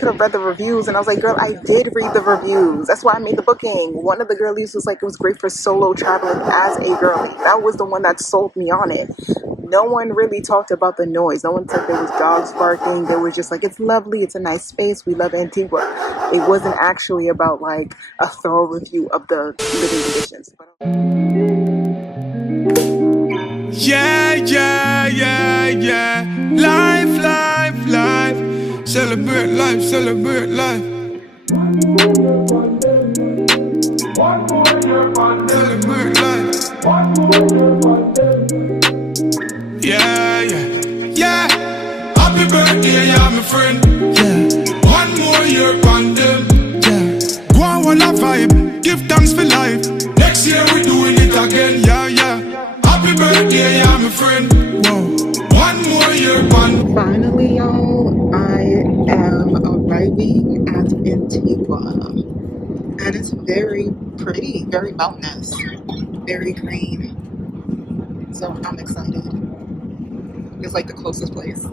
could have read the reviews. And I was like, girl, I did read the reviews. That's why I made the booking. One of the girlies was like, it was great for solo traveling as a girlie. That was the one that sold me on it. No one really talked about the noise. No one said there was dogs barking. They were just like, it's lovely. It's a nice space. We love Antigua. It wasn't actually about like a thorough review of the living conditions. Yeah, yeah, yeah, yeah. Life, life, life. Celebrate life, celebrate life. Celebrate life. Yeah, yeah, yeah. Happy birthday, yeah, my friend. Yeah. One more year on them. Yeah. Go on, one a vibe. Give thanks for life. Next year we doing it again. Yeah, yeah. Happy birthday, yeah, my friend. Whoa. One more year, one. Finally, y'all, I am arriving at Antigua. And it's very pretty, very mountainous, very green. So I'm excited. It's like the closest place,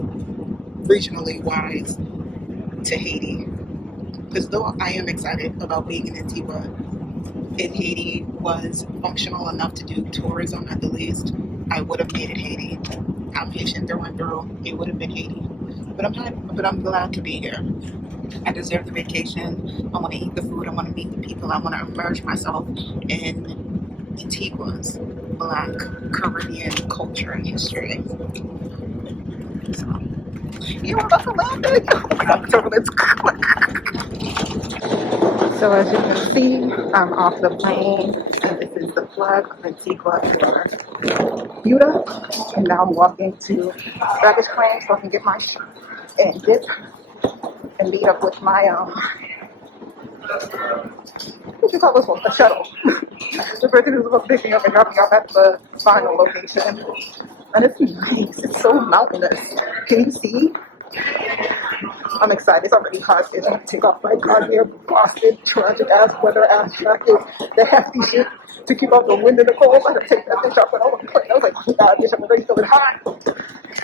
regionally wise, to Haiti. Because though I am excited about being in Antigua, if Haiti was functional enough to do tourism at the least, I would have made it Haiti. Outpatient through and through, it would have been Haiti. But I'm glad to be here. I deserve the vacation. I want to eat the food. I want to meet the people. I want to immerse myself in Antigua's Black Caribbean culture and history. So, you know about to land it? So as you can see, I'm off the plane, and this is the flag of Antigua and Barbuda. And now I'm walking to baggage claim so I can get my and dip and meet up with my what you call this one? A shuttle. The person who's supposed to pick me up and drop me off at the final location. And it's nice. It's so mountainous. Can you see? I'm excited. It's already hot. It's gonna take off my goddamn Boston tragic ass weather ass jacket, the hefty shit to keep out the wind and the cold. I had to take that bitch off when I was playing. I was like, oh god, bitch, I'm already feeling hot.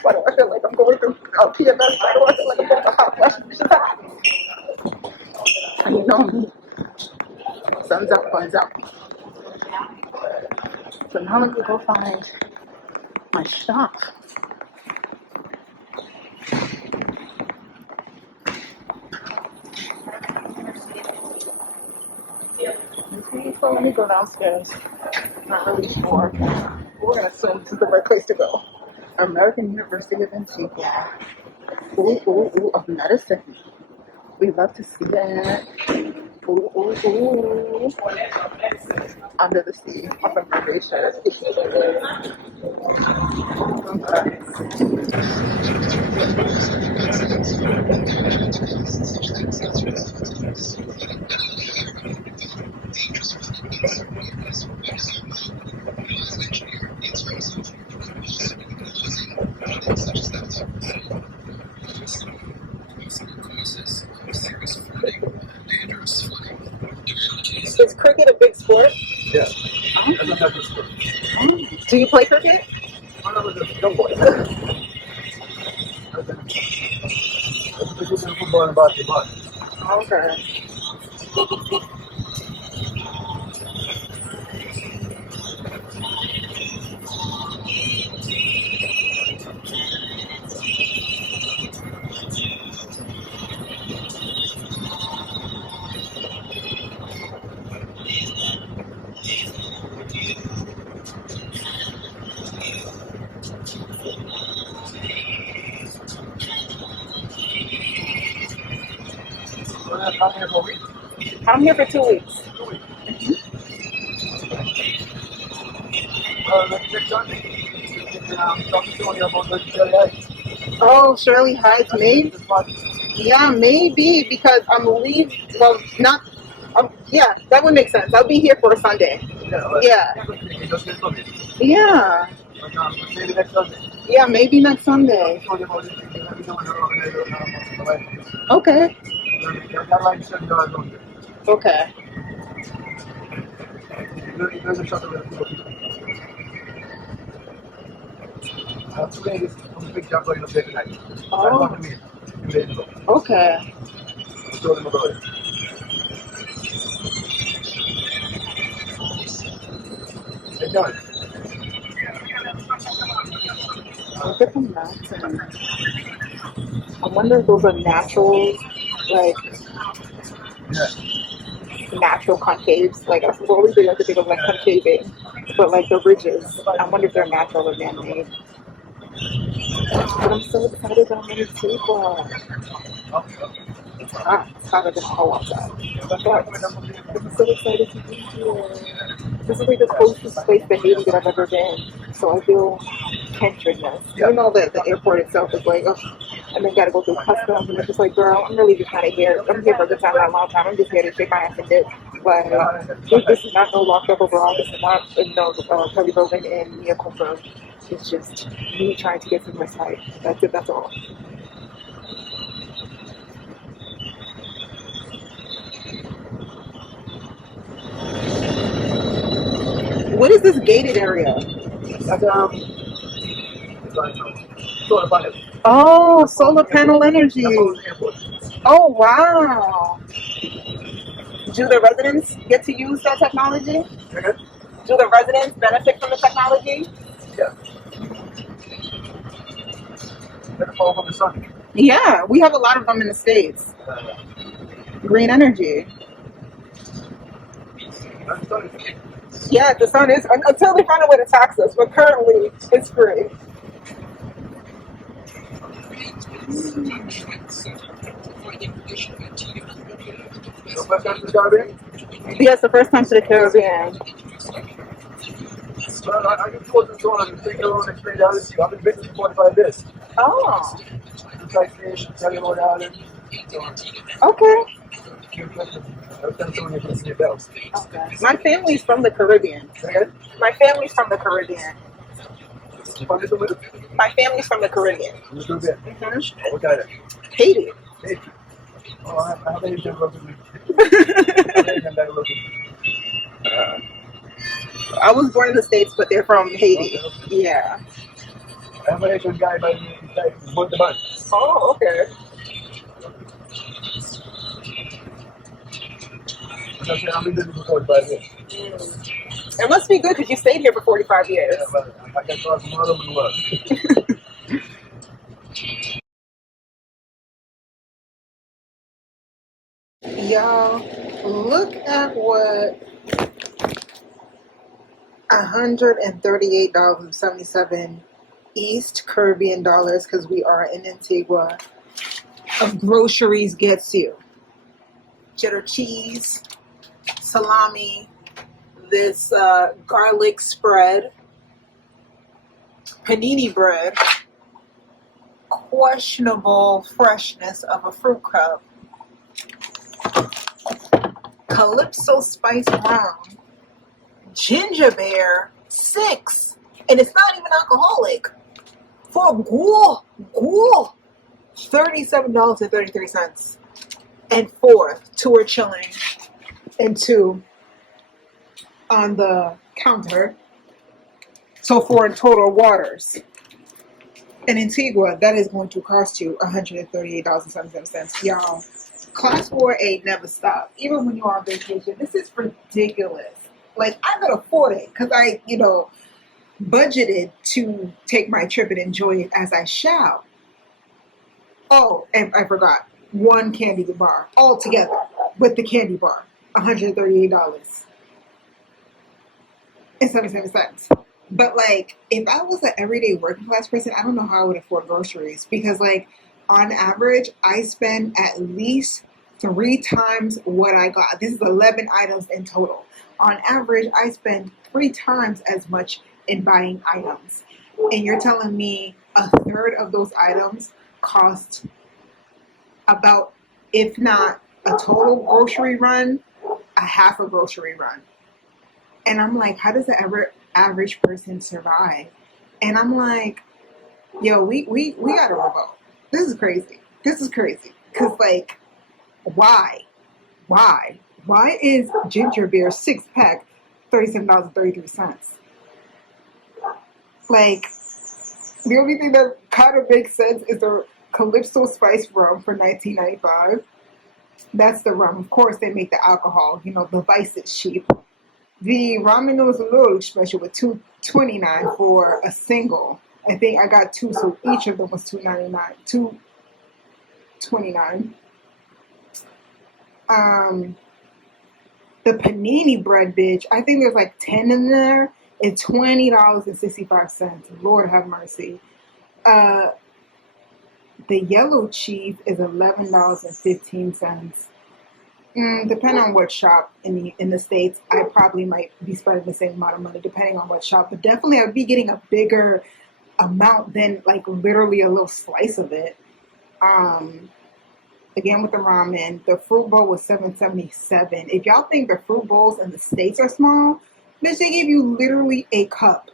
Why do I feel like I'm going through PMS? Why do I feel like I'm going through hot flash? It's just hot. And you know me. Sun's out, fun's out. So now I'm gonna go find my shop. So let me go downstairs. Not really sure. We're gonna assume this is the right place to go. American University of Antigua. Ooh, ooh, ooh, of medicine. We love to see that. Ooh, ooh, ooh. Under the sea, of information. Is cricket a big sport? Yeah. Do you play cricket? Okay. I'm here for 2 weeks. Oh, Shirley Heights, maybe? Yeah, maybe, because I'm leaving. Well, not. Yeah, that would make sense. I'll be here for a Sunday. Yeah. Yeah. Yeah, maybe next Sunday. Okay. Okay. Oh. Okay. told him about it. Hey, John. Look at the mountains. I wonder if those are natural, like, natural concaves. Like, I always think of like concaving, but like the ridges. I wonder if they're natural or man-made. But I'm so excited that I'm in Antigua. It's hot. It's hotter than hell outside. But I'm so excited to be here. This is like the closest place to Haiti that I've ever been. So I feel kindredness. Even though the airport itself is like, ugh, and then gotta go through customs, and it's just like, girl, I'm really just kind of here. I'm here for a good time, not a long time. I'm just here to shake my ass and dip. Like, this is not no locked up overall. This is not, Kelly Rowland and Mia Kumba. It's just me trying to get to my site. That's it. That's all. What is this gated area? Oh, solar panel energy. Oh, wow. Do the residents get to use that technology? Do the residents benefit from the technology? Yeah. Better fall from the sun. Yeah, we have a lot of them in the States. Green energy. Yeah, the sun is, until they find a way to tax us, but currently it's free. Yes, the first time to the Caribbean. Well, I can put this on and take it on and trade out. I've been busy for 45 days. Oh. It's like fish, tell you about Ireland. Okay. Okay. My family's from the Caribbean. My family's from the Caribbean. My family's from the Caribbean. Mm-hmm. What kind of? Haiti. Haiti. Oh, I have Asian looking. I was born in the States, but they're from Haiti. Okay. Yeah. I have an Asian guy by the band. Oh, okay. I've been living for 45 years. It must be good because you stayed here for 45 years. Yeah, but I got cars from all over the world. Y'all, look at what $138.77 East Caribbean dollars, because we are in Antigua, of groceries gets you. Cheddar cheese, salami, this garlic spread, panini bread, questionable freshness of a fruit cup, Calypso spice rum, ginger beer, 6, and it's not even alcoholic, for ghoul, $37.33. And 4, 2 are chilling, and 2 on the counter. So 4 in total waters. In Antigua, that is going to cost you $138.77. Y'all, class war ain't never stopped. Even when you're on vacation, this is ridiculous. Like, I could afford it because I, budgeted to take my trip and enjoy it as I shall. Oh, and I forgot. 1 candy bar all together with the candy bar, $138.77. But like, if I was an everyday working class person, I don't know how I would afford groceries, because like on average, I spend at least 3 times what I got. This is 11 items in total. On average, I spend 3 times as much in buying items. And you're telling me a third of those items cost about, if not a total grocery run, a half a grocery run. And I'm like, how does the average person survive? And I'm like, yo, we gotta revolt. This is crazy. Cause like, why is ginger beer 6-pack $37.33? Like, the only thing that kind of makes sense is the Calypso spice rum for $19.95. That's the rum. Of course, they make the alcohol. You know, the vice is cheap. The ramen noodles a little special with $2.29 for a single. I think I got two, so each of them was $2.99, $2.29. The panini bread, bitch. I think there's like 10 in there. It's $20.65. Lord have mercy. The yellow cheese is $11.15. Depending on what shop in the States, I probably might be spending the same amount of money depending on what shop. But definitely I'd be getting a bigger amount than like literally a little slice of it. Again with the ramen, the fruit bowl was $7.77. If y'all think the fruit bowls in the States are small, bitch, they give you literally a cup,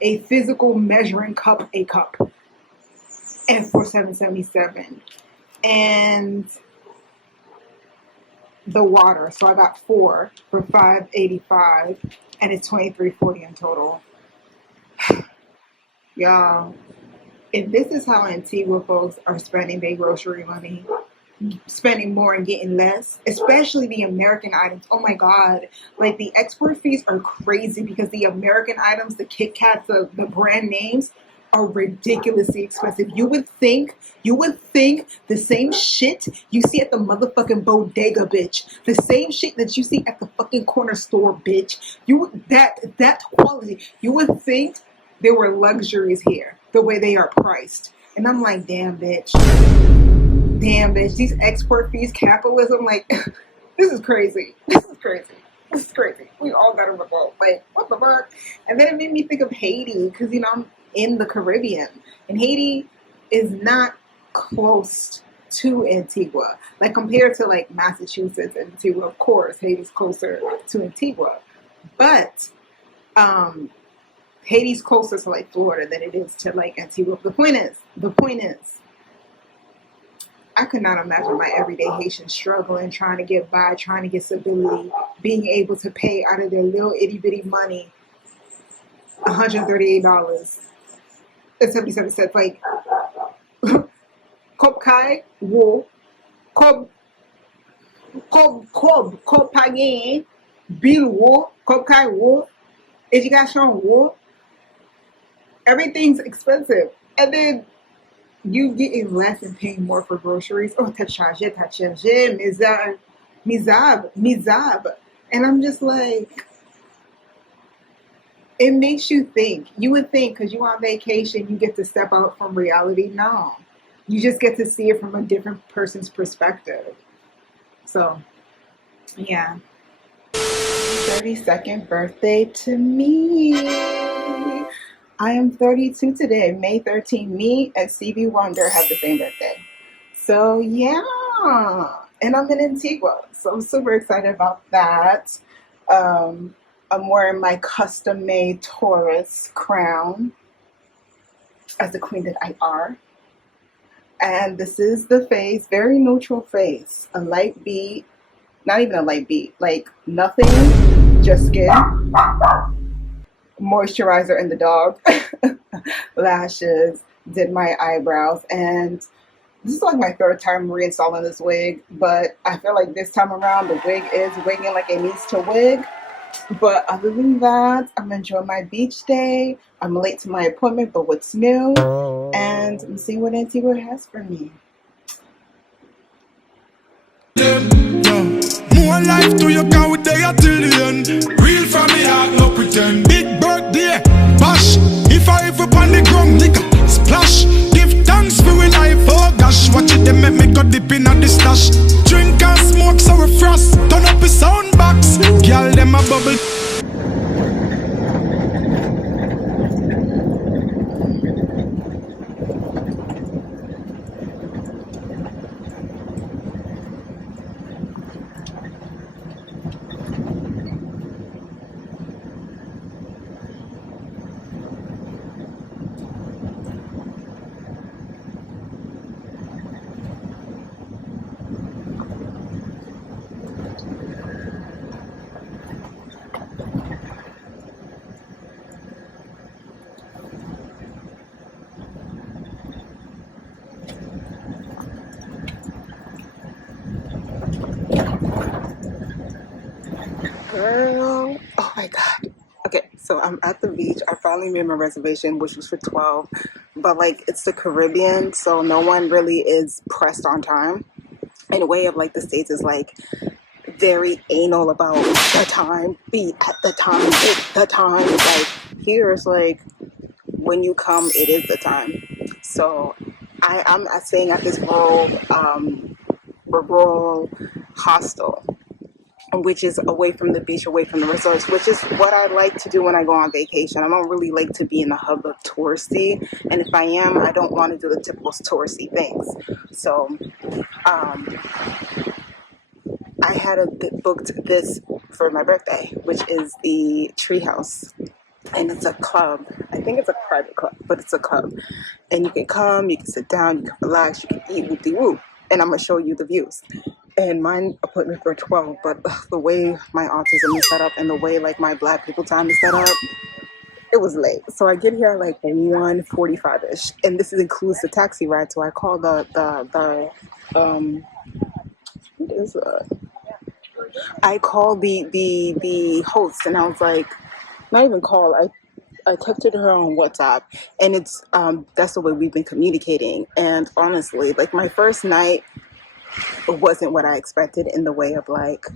a physical measuring cup, a cup, and for $7.77. And the water, so I got 4 for $5.85, and it's $23.40 in total. Y'all, if this is how Antigua folks are spending their grocery money, spending more and getting less, especially the American items. Oh my God. Like the export fees are crazy because the American items, the Kit Kats, the brand names are ridiculously expensive. You would think the same shit you see at the motherfucking bodega, bitch. The same shit that you see at the fucking corner store, bitch. That quality, you would think there were luxuries here, the way they are priced. And I'm like, damn, bitch. These export fees, capitalism, like, this is crazy. We all got to revolt. Like, what the fuck? And then it made me think of Haiti, because, you know, I'm in the Caribbean. And Haiti is not close to Antigua. Like, compared to, like, Massachusetts and Antigua, of course, Haiti's closer to Antigua. But, Haiti's closer to, like, Florida than it is to, like, Antigua. The point is, I could not imagine my everyday Haitian struggling, trying to get by, trying to get stability, being able to pay out of their little itty bitty money $138.77. Like, Kop Kai Wo, Kop Pagin, Bill Wo, Kop Kai Wo, Education Wo. Everything's expensive. And then you getting less and paying more for groceries. Oh, t'as changé, mizab. And I'm just like, it makes you think. You would think because you're on vacation, you get to step out from reality. No, you just get to see it from a different person's perspective. So, yeah. 32nd birthday to me. I am 32 today, May 13. Me and CV Wonder have the same birthday. So, yeah. And I'm in Antigua. So, I'm super excited about that. I'm wearing my custom-made Taurus crown as the queen that I are. And this is the face, very neutral face. A light beat, not even a light beat, like nothing, just skin. Moisturizer in the dog, lashes, did my eyebrows, and this is like my 3rd time reinstalling this wig, but I feel like this time around the wig is wigging like it needs to wig. But other than that, I'm enjoying my beach day. I'm late to my appointment, but what's new? And I'm seeing what Antigua has for me. More life to you, can we there till the end. Real from me heart, no pretend. Big birthday, bash. If I ever on the ground, nigga, splash. Give thanks for we life, oh gosh. Watch it, they make me go dip in at the stash. Drink and smoke so we frost. Turn up the sound box. Girl, them a bubble. Girl, oh my God. Okay, so I'm at the beach. I finally made my reservation, which was for 12, but like it's the Caribbean, so no one really is pressed on time. In a way of like the States is like very anal about the time, be at the time, it's the time. Like here it's like when you come, it is the time. So I'm staying at this rural hostel, which is away from the beach, away from the resorts, which is what I like to do when I go on vacation. I don't really like to be in the hub of touristy, and if I am, I don't want to do the typical touristy things. So I had booked this for my birthday, which is the Treehouse, and it's a club. I think it's a private club, but it's a club, and you can come, you can sit down, you can relax, you can eat whoop de whoop, and I'm gonna show you the views. And mine appointment for 12, but the way my autism is set up and the way like my Black people time is set up, it was late. So I get here at like 1:45ish, and this includes the taxi ride. So I call what is I called the host, and I was like, not even call. I texted her on WhatsApp, and it's that's the way we've been communicating. And honestly, like my first night wasn't what I expected in the way of like,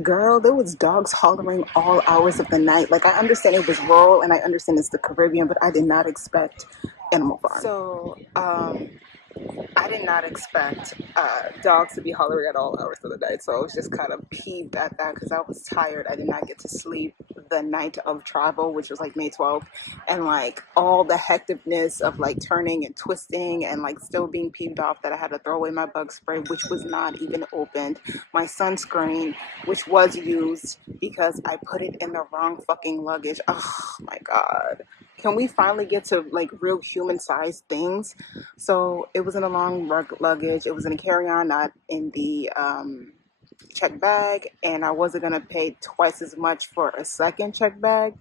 girl, there was dogs hollering all hours of the night. Like I understand it was rural, and I understand it's the Caribbean, but I did not expect Animal Farm. So I did not expect dogs to be hollering at all hours of the night. So I was just kind of peeved at that because I was tired. I did not get to sleep the night of travel, which was like May 12th. And like all the hecticness of like turning and twisting and like still being peeved off that I had to throw away my bug spray, which was not even opened. My sunscreen, which was used because I put it in the wrong fucking luggage. Oh my God. Can we finally get to like real human-sized things? So it was in a long luggage. It was in a carry-on, not in the check bag. And I wasn't going to pay twice as much for a second check bag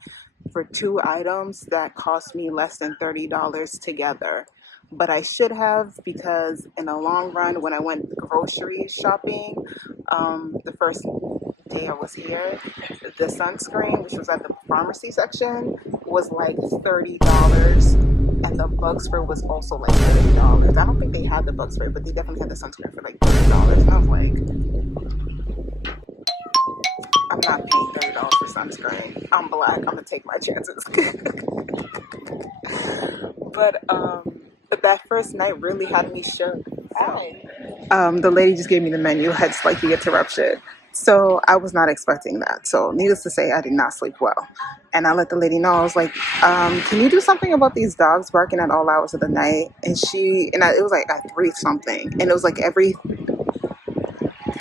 for 2 items that cost me less than $30 together. But I should have, because in the long run, when I went grocery shopping, the first day I was here, the sunscreen, which was at the pharmacy section, was like $30, and the bug spray was also like $30. I don't think they had the bug spray, but they definitely had the sunscreen for like $30. And I was like, I'm not paying $30 for sunscreen. I'm Black. I'm gonna take my chances. But that first night really had me shook. So, the lady just gave me the menu. Had slight interruption. So I was not expecting that. So needless to say, I did not sleep well. And I let the lady know, I was like, can you do something about these dogs barking at all hours of the night? And it was like at 3 something. And it was like every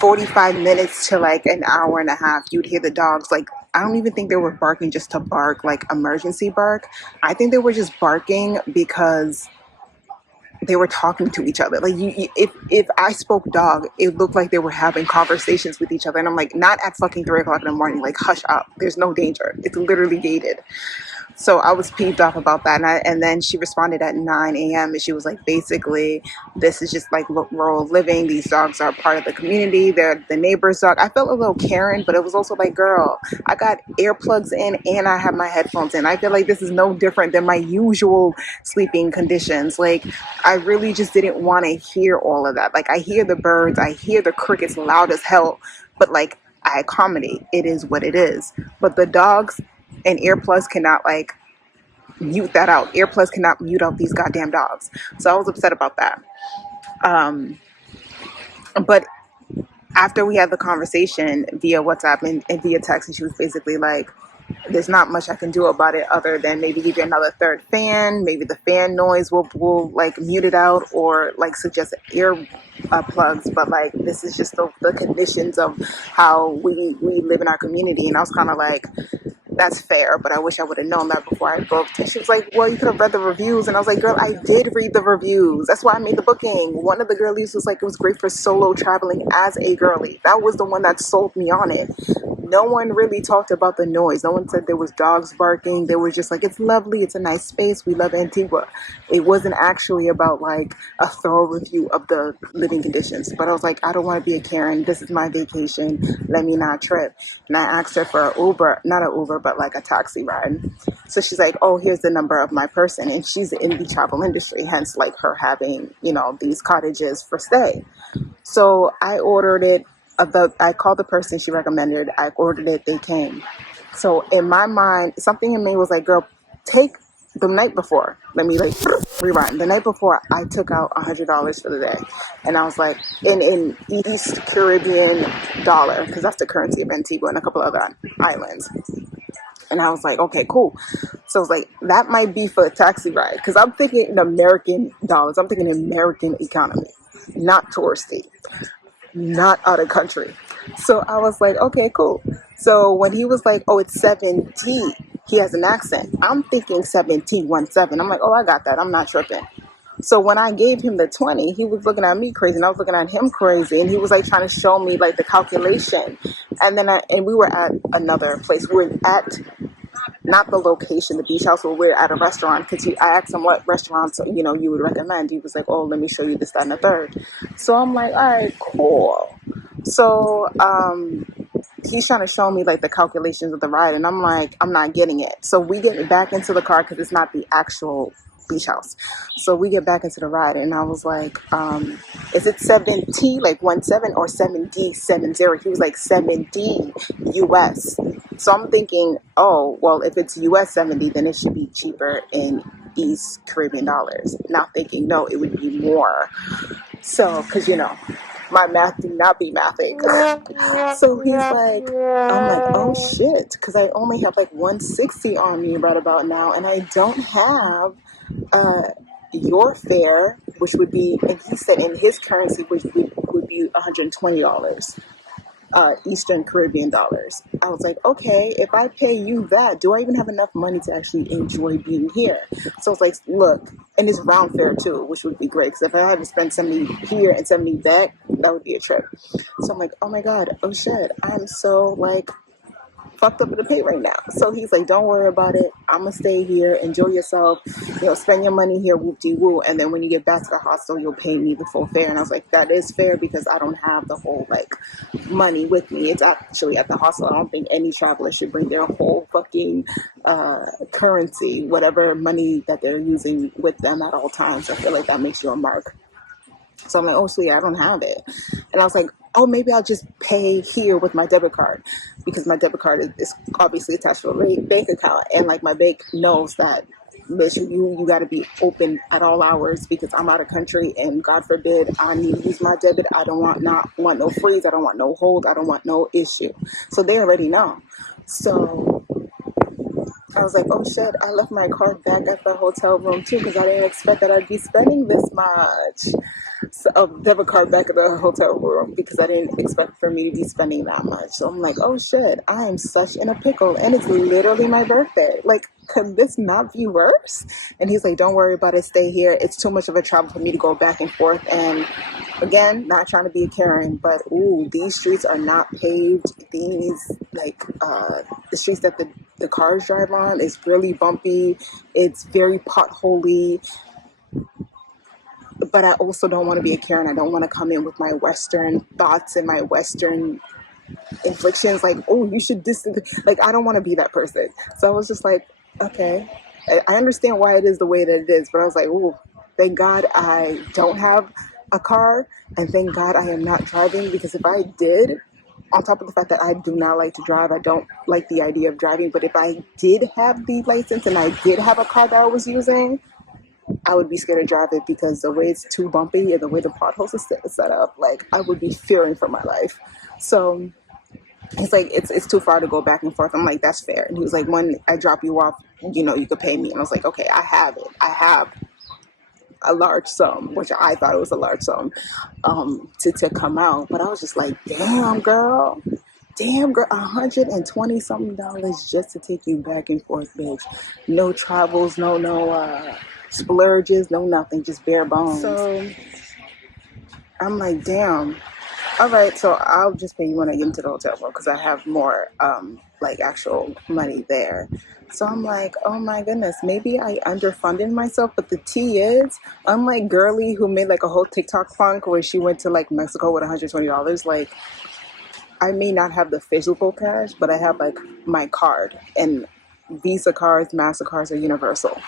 45 minutes to like an hour and a half, you'd hear the dogs. Like, I don't even think they were barking just to bark, like emergency bark. I think they were just barking because they were talking to each other. Like if I spoke dog, it looked like they were having conversations with each other. And I'm like, not at fucking 3 o'clock in the morning. Like, hush up. There's no danger. It's literally gated. So I was peeved off about that. And then she responded at 9 a.m. and she was like, basically, this is just like rural living. These dogs are part of the community. They're the neighbor's dog. I felt a little Karen, but it was also like, girl, I got earplugs in and I have my headphones in. I feel like this is no different than my usual sleeping conditions. Like, I really just didn't want to hear all of that. Like, I hear the birds, I hear the crickets loud as hell, but like, I accommodate. It is what it is. But the dogs and earplugs cannot like mute that out. Earplugs cannot mute out these goddamn dogs. So I was upset about that. But after we had the conversation via WhatsApp and via text, and she was basically like, there's not much I can do about it other than maybe give you another third fan. Maybe the fan noise will like mute it out, or like suggest ear plugs. But like, this is just the conditions of how we live in our community. And I was kind of like, that's fair, but I wish I would have known that before I booked. And she was like, well, you could have read the reviews. And I was like, girl, I did read the reviews. That's why I made the booking. One of the girlies was like, it was great for solo traveling as a girly. That was the one that sold me on it. no one really talked about the noise. No one said there was dogs barking. They were just like, it's lovely, it's a nice space, we love Antigua. It wasn't actually about like a thorough review of the living conditions. But I was like, I don't want to be a Karen. This is my vacation. Let me not trip. And I asked her for an Uber, not an Uber, but like a taxi ride. So she's like, oh, here's the number of my person. And she's in the travel industry, hence like her having, you know, these cottages for stay. So I ordered it. I called the person she recommended. I ordered it. They came. So in my mind, something in me was like, girl, take the night before. Let me like rewind. The night before, I took out $100 for the day. And I was like, in East Caribbean dollar, because that's the currency of Antigua and a couple other islands. And I was like, okay, cool. So I was like, that might be for a taxi ride. Because I'm thinking in American dollars. I'm thinking American economy, not touristy, not out of country. So I was like, okay, cool. So when he was like, oh, it's 70, he has an accent. I'm thinking 1717. I'm like, oh, I got that. I'm not tripping. So when I gave him the 20, he was looking at me crazy and I was looking at him crazy. And he was like trying to show me like the calculation. And then we were at another place. We were at not the location, the beach house, where we're at a restaurant. Because I asked him what restaurants, you know, you would recommend. He was like, oh, let me show you this, that, and the third. So I'm like, all right, cool. So he's trying to show me like the calculations of the ride. And I'm like, I'm not getting it. So we get back into the car because it's not the actual beach house. So we get back into the ride and I was like, is it 7T like 17 or 7D 70? He was like 7D US. So I'm thinking, oh, well, if it's US 70, then it should be cheaper in East Caribbean dollars. Not thinking, no, it would be more. So, because, you know, my math do not be mathing. So he's like, I'm like, oh shit, because I only have like 160 on me right about now, and I don't have your fare, which would be, and he said in his currency, which would be $120. Eastern Caribbean dollars. I was like, okay, if I pay you that, do I even have enough money to actually enjoy being here? So I was like, look, and it's round fare too, which would be great, because if I had to spend 70 here and 70 back, that would be a trip. So I'm like, oh my God, oh shit, I'm so like fucked up in the pay right now. So he's like, don't worry about it. I'm gonna stay here, enjoy yourself, you know, spend your money here, whoop-de-woo, and then when you get back to the hostel, you'll pay me the full fare. And I was like, that is fair because I don't have the whole like money with me. It's actually at the hostel. I don't think any traveler should bring their whole fucking currency, whatever money that they're using with them at all times. I feel like that makes you a mark. So I'm like, oh, sweet, I don't have it. And I was like, oh, maybe I'll just pay here with my debit card, because my debit card is obviously attached to a bank account. And like my bank knows that, bitch, you got to be open at all hours because I'm out of country and God forbid I need to use my debit. I don't want no freeze. I don't want no hold. I don't want no issue. So they already know. So I was like, oh shit, I left my card back at the hotel room too because I didn't expect that I'd be spending this much. So, debit card back at the hotel room because I didn't expect for me to be spending that much. So I'm like, oh shit, I am such in a pickle, and it's literally my birthday. Like, could this not be worse? And he's like, don't worry about it, stay here. It's too much of a travel for me to go back and forth. And again, not trying to be a Karen, but ooh, these streets are not paved. These like the streets that the cars drive on is really bumpy. It's very potholy. But I also don't want to be a Karen. I don't want to come in with my Western thoughts and my Western inflictions. Like, oh, you should like, I don't want to be that person. So I was just like, okay, I understand why it is the way that it is. But I was like, oh, thank God I don't have a car. And thank God I am not driving. Because if I did, on top of the fact that I do not like to drive, I don't like the idea of driving. But if I did have the license and I did have a car that I was using, I would be scared to drive it because the way it's too bumpy and the way the potholes are set up, like I would be fearing for my life. So he's like, it's too far to go back and forth. I'm like, that's fair. And he was like, when I drop you off, you know, you could pay me. And I was like, okay, I have it. I have a large sum, which I thought it was a large sum, to come out. But I was just like, damn, girl, $120 something just to take you back and forth, bitch. No travels, no splurges, no nothing, just bare bones. So I'm like, damn. All right, so I'll just pay you when I get into the hotel room because I have more like actual money there. So I'm like, oh my goodness, maybe I underfunded myself. But the tea is, unlike Girly who made like a whole TikTok funk where she went to like Mexico with $120, like I may not have the physical cash, but I have like my card, and Visa cards, MasterCards are universal.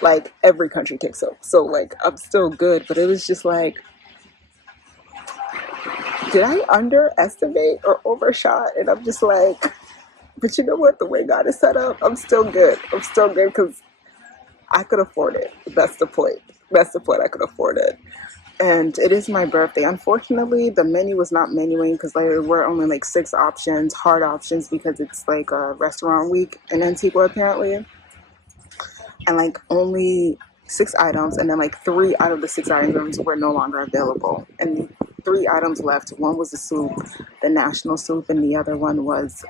Like every country takes them. So like I'm still good, but it was just like, did I underestimate or overshot? And I'm just like, but you know what? The way God is set up, I'm still good. I'm still good because I could afford it. That's the point. That's the point. I could afford it. And it is my birthday. Unfortunately, the menu was not menuing because there were only like 6 options, hard options, because it's like a restaurant week in Antigua apparently. And like only 6 items, and then like 3 out of the 6 items were no longer available. And 3 items left. One was the soup, the national soup, and the other one was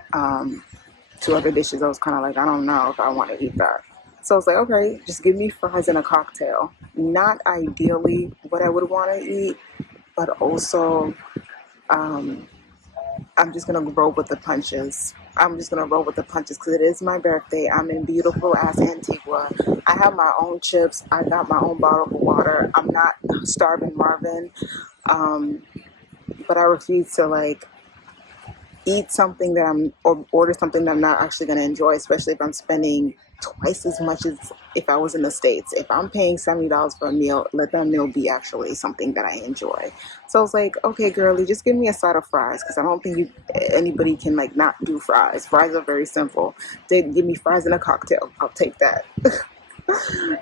2 other dishes. I was kind of like, I don't know if I want to eat that. So I was like, okay, just give me fries and a cocktail. Not ideally what I would want to eat, but also I'm just going to roll with the punches. I'm just going to roll with the punches because it is my birthday. I'm in beautiful ass Antigua. I have my own chips. I got my own bottle of water. I'm not starving Marvin. But I refuse to like eat something that or order something that I'm not actually going to enjoy, especially if I'm spending twice as much as if I was in the States. If I'm paying $70 for a meal, let that meal be actually something that I enjoy. So I was like, okay, girlie, just give me a side of fries because I don't think anybody can like not do fries. Fries are very simple. They give me fries and a cocktail. I'll take that.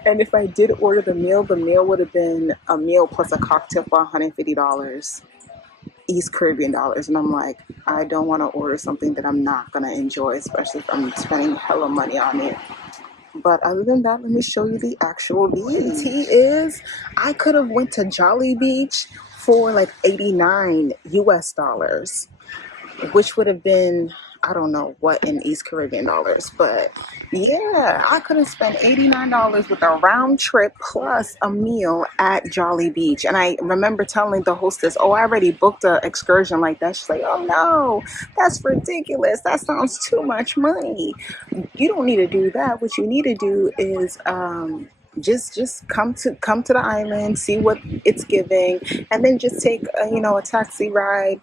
And if I did order the meal would have been a meal plus a cocktail for $150. East Caribbean dollars, and I'm like, I don't want to order something that I'm not gonna enjoy, especially if I'm spending hella money on it. But other than that, let me show you the actual beach. Tea is, I could have went to Jolly Beach for like 89 US dollars, which would have been, I don't know what in East Caribbean dollars, but yeah, I could have spent $89 with a round trip plus a meal at Jolly Beach. And I remember telling the hostess, oh, I already booked an excursion like that. She's like, oh no, that's ridiculous. That sounds too much money. You don't need to do that. What you need to do is just come to the island, see what it's giving, and then just take a taxi ride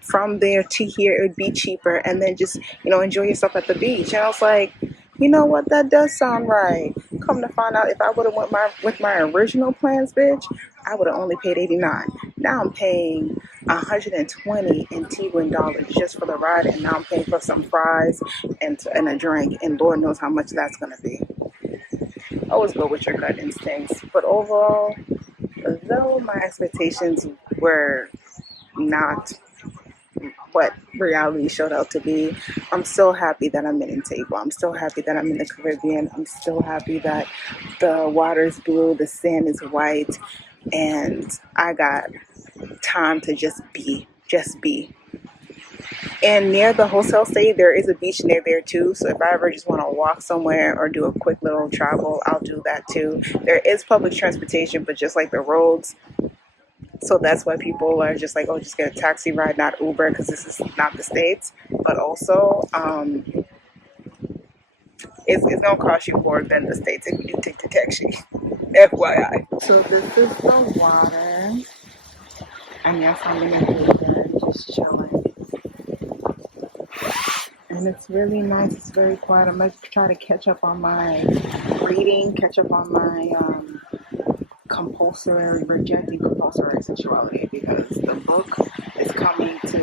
from there to here. It would be cheaper, and then just enjoy yourself at the beach. And I was like, you know what, that does sound right. Come to find out, if I would have went with my original plans, bitch, I would have only paid 89. Now I'm paying 120 Antiguan dollars just for the ride, and now I'm paying for some fries and a drink, and Lord knows how much that's gonna be. Always go with your gut instincts, but overall, though my expectations were not what reality showed out to be, I'm still happy that I'm in Antigua. I'm still happy that I'm in the Caribbean. I'm still happy that the water is blue, the sand is white, and I got time to just be. And near the hotel stay, there is a beach near there too. So if I ever just want to walk somewhere or do a quick little travel, I'll do that too. There is public transportation, but just like the roads, so that's why people are just like, oh, just get a taxi ride, not Uber, because this is not the States. But also, it's going to cost you more than the States if you take the taxi. FYI. So this is the water. And yes, I'm in the Uber, just chilling. And it's really nice. It's very quiet. I'm going to try to catch up on my reading, catch up on my rejecting compulsory sexuality, because the book is coming to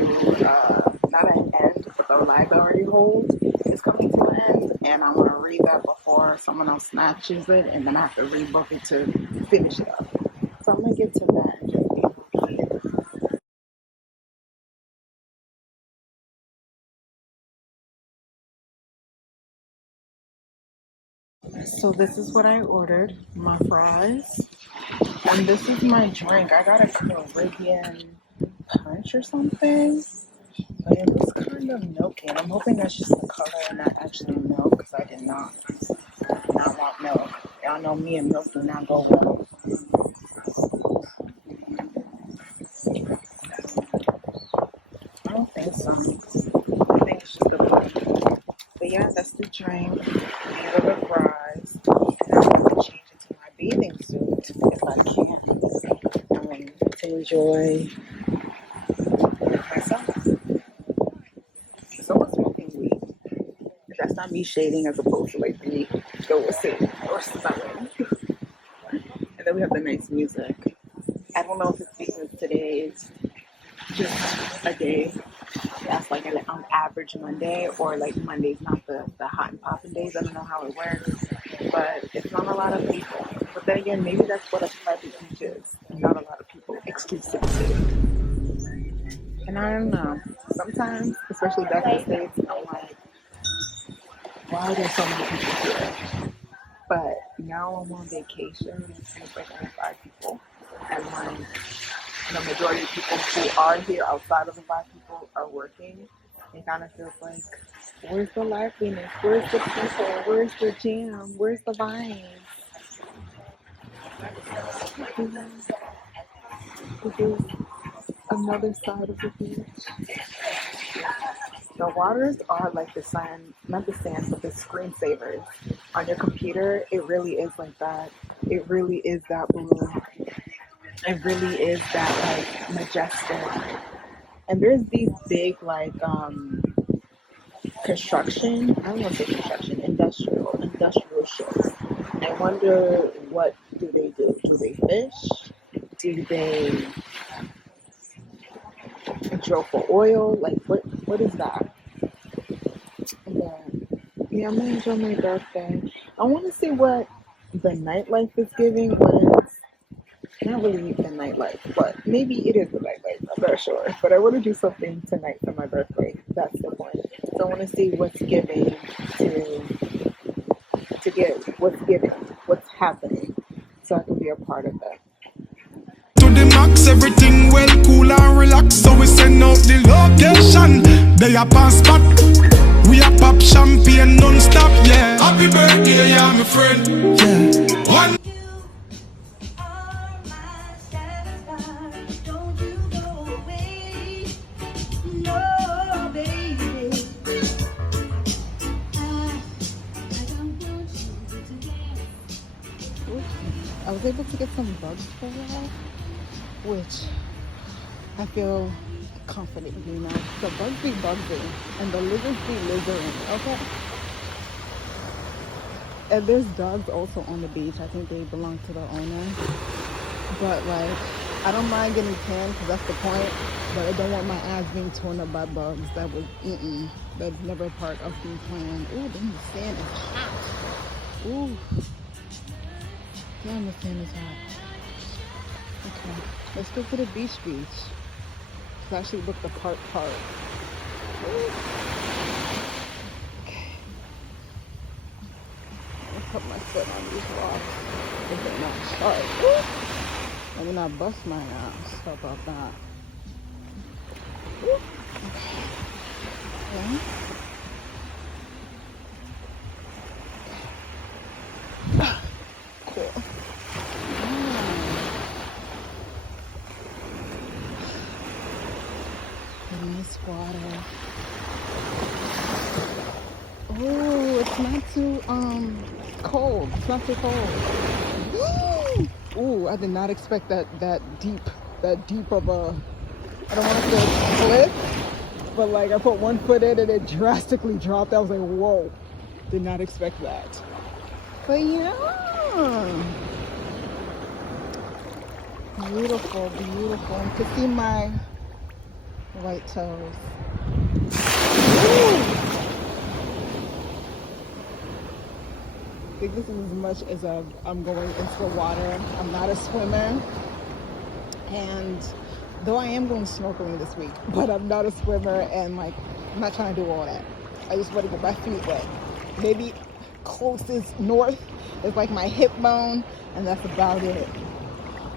not an end, but the library hold is coming to an end, and I want to read that before someone else snatches it, and then I have to rebook it to finish it up. So I'm gonna get to that and just be okay. So this is what I ordered: my fries. And this is my drink. I got a Caribbean punch or something, but it was kind of milky. And I'm hoping that's just the color and not actually milk, because I did not want milk. Y'all know me and milk do not go well. song. I think it's just a blend. But yeah, that's the drink. These are the fries. And I'm going to change into my bathing suit if I can, to enjoy myself. Someone's smoking weed. That's not me shading as opposed to like the or selling. And then we have the nice music. I don't know if it's because today is just a day that's like an average Monday, or like Monday's not the hot and popping days. I don't know how it works, but it's not a lot of people. But then again, maybe that's what a private beach is. Not a lot of people, exclusivity. And I don't know. Sometimes, especially back in the States, I'm like, why are there so many people here? But now I'm on vacation, it's like only 5 people. And when the majority of people who are here outside of the 5 people are working, it kind of feels like, where's the liveliness? Where's the people? Where's the jam? Where's the vibes? This is another side of the beach. The waters are like the sand, not the sand, but the screensavers on your computer. It really is like that. It really is that blue. It really is that like majestic. And there's these big like construction, I don't want to say construction, industrial ships. I wonder, what do they do? Do they fish? Do they drill for oil? Like what is that? And then, yeah, I'm gonna enjoy my birthday. I want to see what the nightlife is giving, but it's not really the nightlife, but maybe it is the nightlife. I'm not sure. But I want to do something tonight for my birthday. That's the point. So I want to see what's giving to give, what's giving, what's happening, so I can be a part of that. To the max, everything well, cool and relax. So we send out the location. They are pass spot. We are pop champagne non-stop, yeah. Happy birthday, yeah, my friend. Yeah. One. I was able to get some bugs for a while, which I feel confident in now. The bugs be bugsing and the lizards be lizarding, okay? And there's dogs also on the beach. I think they belong to the owner. But like, I don't mind getting canned because that's the point. But I don't want my ass being torn up by bugs. That was, that's never part of the plan. Ooh, then the sand is hot. Ooh. Damn, the sand is hot. Okay, let's go to the beach. It's actually look the part. Ooh. Okay. I'll put my foot on these rocks. If they're not sharp. Ooh. Let me not bust my ass. How about that? Ooh. Okay. Yeah. Cool. Nice water. Oh, it's not too cold. It's not too cold. Ooh, I did not expect that deep of a, I don't want to say cliff, but like I put one foot in and it drastically dropped. I was like, whoa, did not expect that. But yeah. Beautiful. You can see my white toes. Woo! I think this is as much as I'm going into the water. I'm not a swimmer. And though I am going snorkeling this week, but I'm not a swimmer and like, I'm not trying to do all that. I just want to get my feet wet. Maybe closest north is like my hip bone, and that's about it.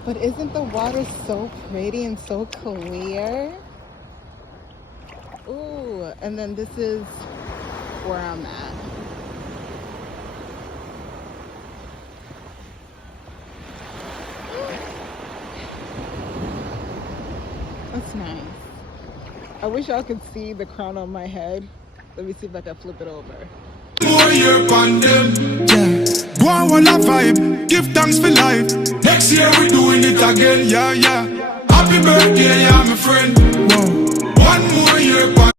But isn't the water so pretty and so clear? Ooh, and then this is where I'm at. That's nice. I wish y'all could see the crown on my head. Let me see if I can flip it over. More year on them, yeah. Go on, one a vibe, give thanks for life. Next year we doing it again, yeah, yeah. Happy birthday, yeah, my friend. Whoa. One more year on.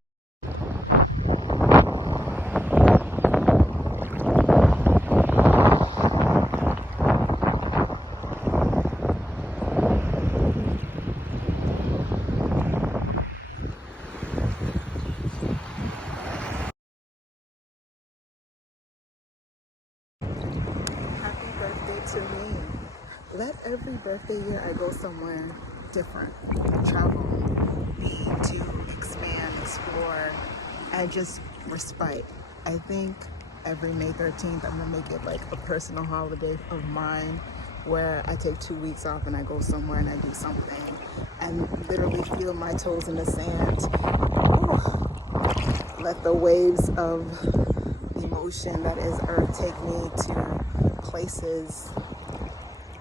Happy birthday to me. Let every birthday year I go somewhere different. Travel, be to expand, explore, and just respite. I think every May 13th I'm gonna make it like a personal holiday of mine where I take 2 weeks off and I go somewhere and I do something and literally feel my toes in the sand. Ooh. Let the waves of emotion that is Earth take me to places,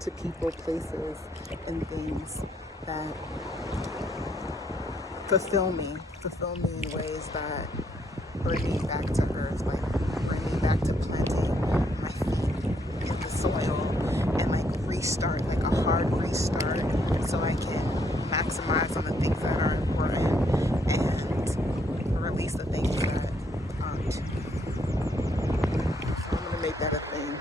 to people, places, and things that fulfill me in ways that bring me back to Earth, like bring me back to planting my feet in the soil and like restart, like a hard restart, so I can maximize on the things that are important and release the things that aren't. So I'm gonna make that a thing.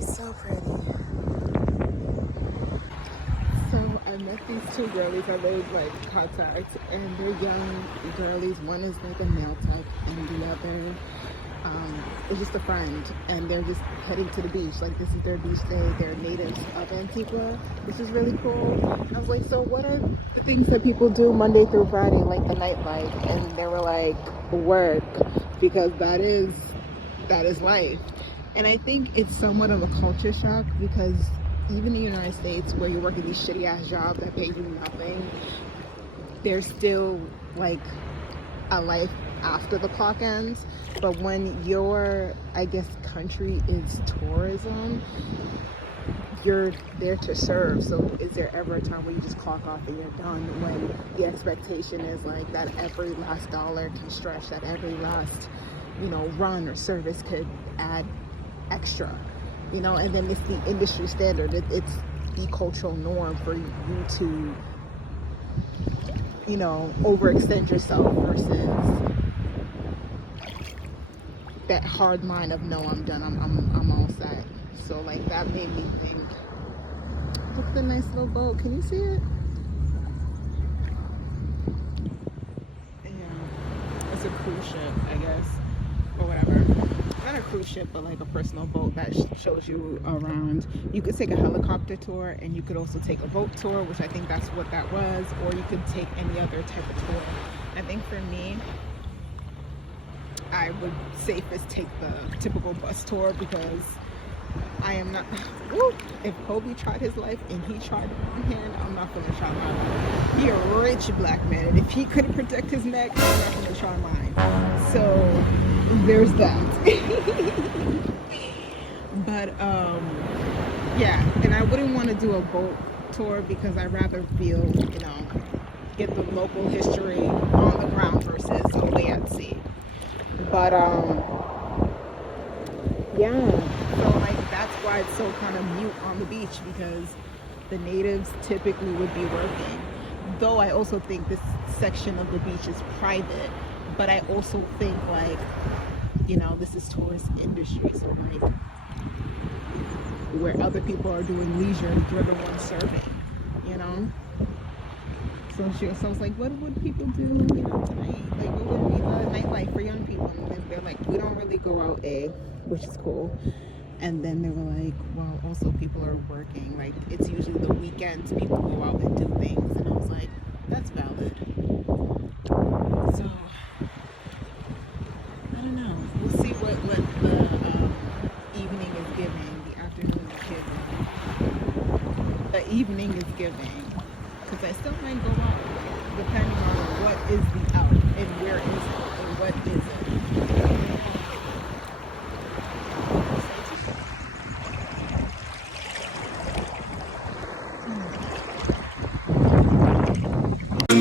So pretty. So I met these two girlies. I made like contact, and they're young girlies. One is like a nail tech, and the other is just a friend. And they're just heading to the beach. Like this is their beach day. They're natives of Antigua, which is really cool. I was like, so what are the things that people do Monday through Friday, like the nightlife? And they were like, work, because that is life. And I think it's somewhat of a culture shock because even in the United States where you're working these shitty ass jobs that pay you nothing, there's still like a life after the clock ends. But when your, I guess, country is tourism, you're there to serve. So is there ever a time where you just clock off and you're done, when the expectation is like that every last dollar can stretch, that every last, run or service could add extra, and then it's the industry standard. It's the cultural norm for you to, overextend yourself versus that hard line of no, I'm done, I'm all set. So like that made me think, look at the nice little boat. Can you see it? Yeah, it's a cruise ship, I guess, or whatever. Not a cruise ship, but like a personal boat that shows you around. You could take a helicopter tour, and you could also take a boat tour, which I think that's what that was, or you could take any other type of tour. I think for me, I would safest take the typical bus tour because I am not. If Kobe tried his life and he tried one hand, I'm not gonna try mine. He a rich black man, and if he couldn't protect his neck, I'm not gonna try mine. So there's that. But yeah, and I wouldn't want to do a boat tour because I'd rather feel, get the local history on the ground versus away at sea. But yeah, so like that's why it's so kind of mute on the beach, because the natives typically would be working. Though I also think this section of the beach is private, but I also think like, this is tourist industry, so like where other people are doing leisure, you're the one serving, So I was like, what would people do, tonight? Like, what would be the nightlife for young people? And they're like, we don't really go out, which is cool. And then they were like, well, also people are working. Like, it's usually the weekends people go out and do things. And I was like, that's valid. So, I don't know. We'll see what the evening is giving, the afternoon is giving. The evening is giving. Because I still might go out, depending on what is the out and where is it. what is it?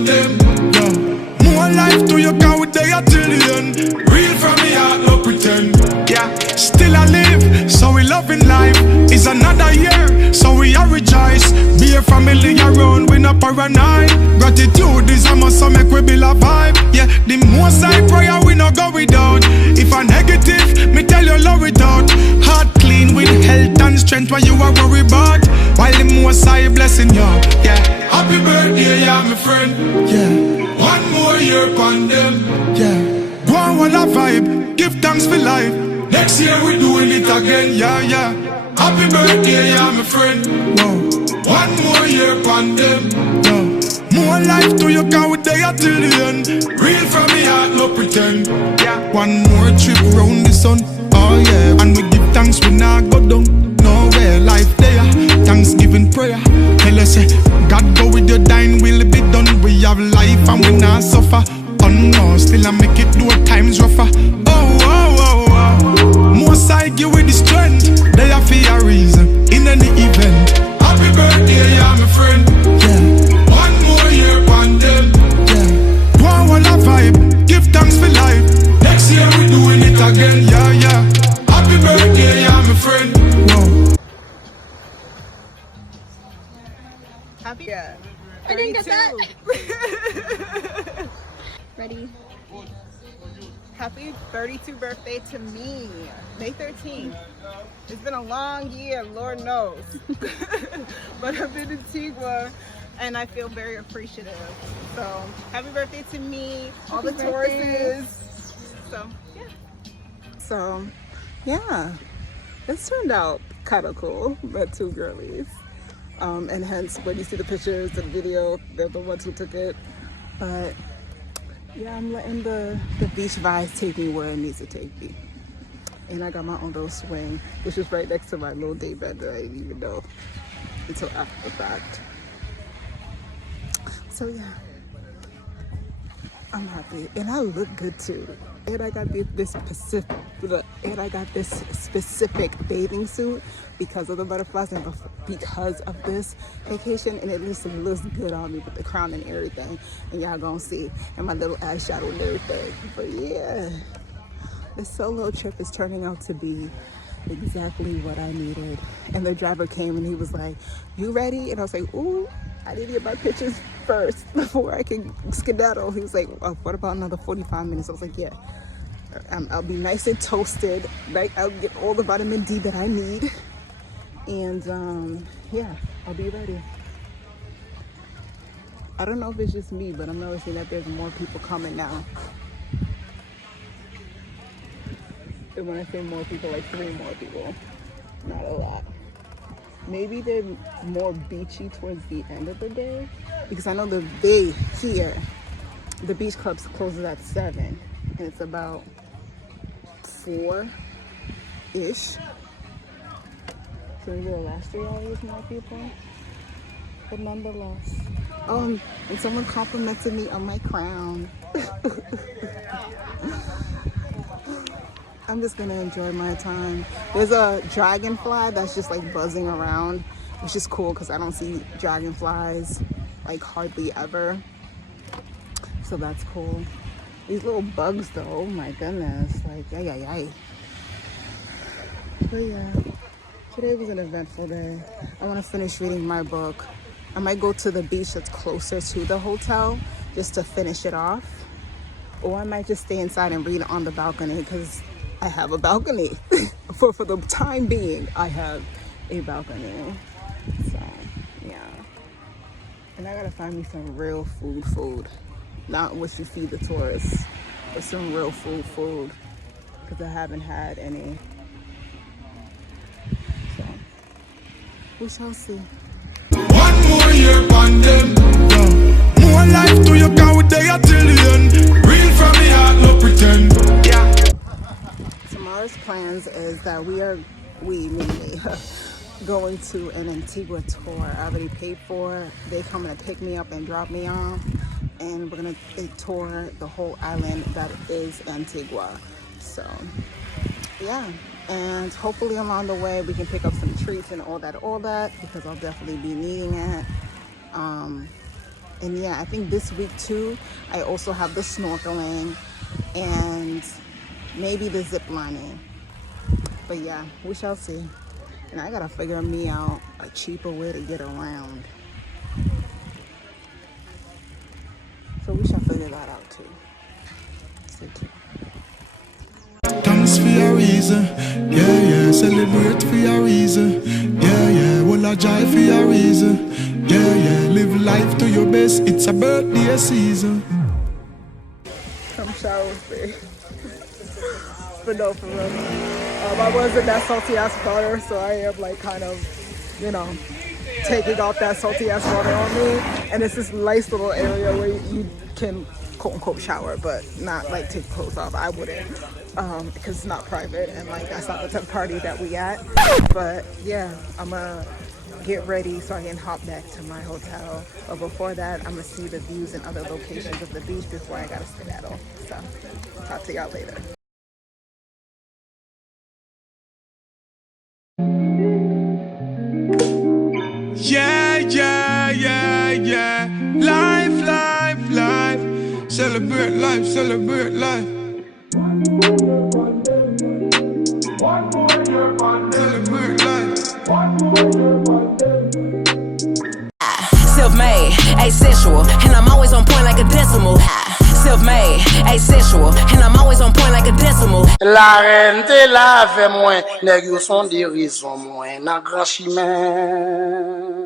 Them, yeah. More life to you can with they till the end. Real from me heart, no pretend. Yeah, still I live, so we loving life. It's another year, so we are rejoice. Be a family around, we not paranoid. Gratitude is a must, so make we build a vibe. Yeah, the most I prayer we not go without. If a negative, me tell you love it out. Heart clean with health and strength, what you are worried about. While the most I blessing you, yeah. Happy birthday, yeah, my friend. Yeah. One more year upon them. Yeah. Go on, wanna vibe. Give thanks for life. Next year we doing it again. Yeah, yeah. Happy birthday, yeah, my friend. Whoa. One more year upon them. Whoa. More life to you can with they till the end. Real from me heart, no pretend. Yeah. One more trip round the sun. Oh yeah. And we give thanks we not go down. Nowhere life there. Thanksgiving prayer. Tell us, God go with your dine, will be done. We have life and we not suffer. Oh no, still I make it do times rougher. Oh, oh, oh, oh. Most I give with the strength. They are for a reason, in any event. Happy birthday, yeah, my friend. Yeah. One more year upon them. Yeah. One wanna vibe, give thanks for life. Next year we doing it again, yeah, yeah. Happy birthday, yeah, my friend. Whoa. Happy. Yeah. I didn't get that. 32. Ready? Happy 32 birthday to me, May 13th. It's been a long year, Lord knows. But I've been in Antigua and I feel very appreciative. So happy birthday to me, all the Tauruses. So yeah, this turned out kind of cool, but two girlies. And hence when you see the pictures and video, they're the ones who took it. But yeah, I'm letting the beach vibes take me where it needs to take me. And I got my own little swing, which is right next to my little day bed that I didn't even know until after the fact. So yeah, I'm happy. And I look good too. And I got this specific bathing suit because of the butterflies and because of this vacation, and at least it looks good on me with the crown and everything, and y'all gonna see, and my little eyeshadow and everything. But yeah, the solo trip is turning out to be exactly what I needed. And the driver came and he was like, "You ready?" And I was like, "Ooh, I need to get my pictures first before I can skedaddle." He was like, "Oh, what about another 45 minutes?" I was like, "Yeah, I'll be nice and toasted, right? I'll get all the vitamin D that I need, and yeah, I'll be ready." I don't know if it's just me, but I'm noticing that there's more people coming now. And when I say more people, like 3 more people, not a lot. Maybe they're more beachy towards the end of the day, because I know the beach clubs closes at 7, and it's about 4-ish. So maybe the last 3 hours more people, but nonetheless. And someone complimented me on my crown. I'm just gonna enjoy my time. There's a dragonfly that's just like buzzing around, which is cool because I don't see dragonflies like hardly ever. So that's cool. These little bugs though, oh my goodness, like yay. But yeah, today was an eventful day. I want to finish reading my book. I might go to the beach that's closer to the hotel just to finish it off. Or I might just stay inside and read on the balcony because I have a balcony. for the time being, I have a balcony. So yeah. And I gotta find me some real food. Not what you feed the tourists, but some real food. Because I haven't had any. So we shall see. One more year upon them. More life to you can with they till the end. Real from me heart, no pretend. Yeah. Tomorrow's plans is that me, going to an Antigua tour. I already paid for it. They coming to pick me up and drop me off. and we're gonna tour the whole island that is Antigua. So yeah, and hopefully along the way we can pick up some treats and all that, because I'll definitely be needing it. And yeah, I think this week too, I also have the snorkeling and maybe the zip lining. But yeah, we shall see. And I gotta figure me out a cheaper way to get around. So we shall figure that out too. Stay tuned. Thanks for your reason, yeah, yeah. Celebrate for your reason, yeah, yeah. Well, I jive for your reason, yeah, yeah. Live life to your best, it's a birthday season. Come shower with me. But no, for real. I wasn't that salty ass water, so I am like kind of, you know, taking off that salty ass water on me. And it's this nice little area where you can quote unquote shower, but not like take clothes off. I wouldn't, because it's not private and like that's not the type of party that we at. But yeah, I'm gonna get ready so I can hop back to my hotel. But before that, I'm gonna see the views and other locations of the beach before I gotta skedaddle. So talk to y'all later. Yeah, yeah, yeah, yeah. Life, life, life. Celebrate life, celebrate life. Celebrate life. Self-made, asexual, and I'm always on point like a decimal. Self-made, asexual, and I'm always on point like a decimal. La reine te la fait moins, nèg yo son dérision moins, nan grand chemin.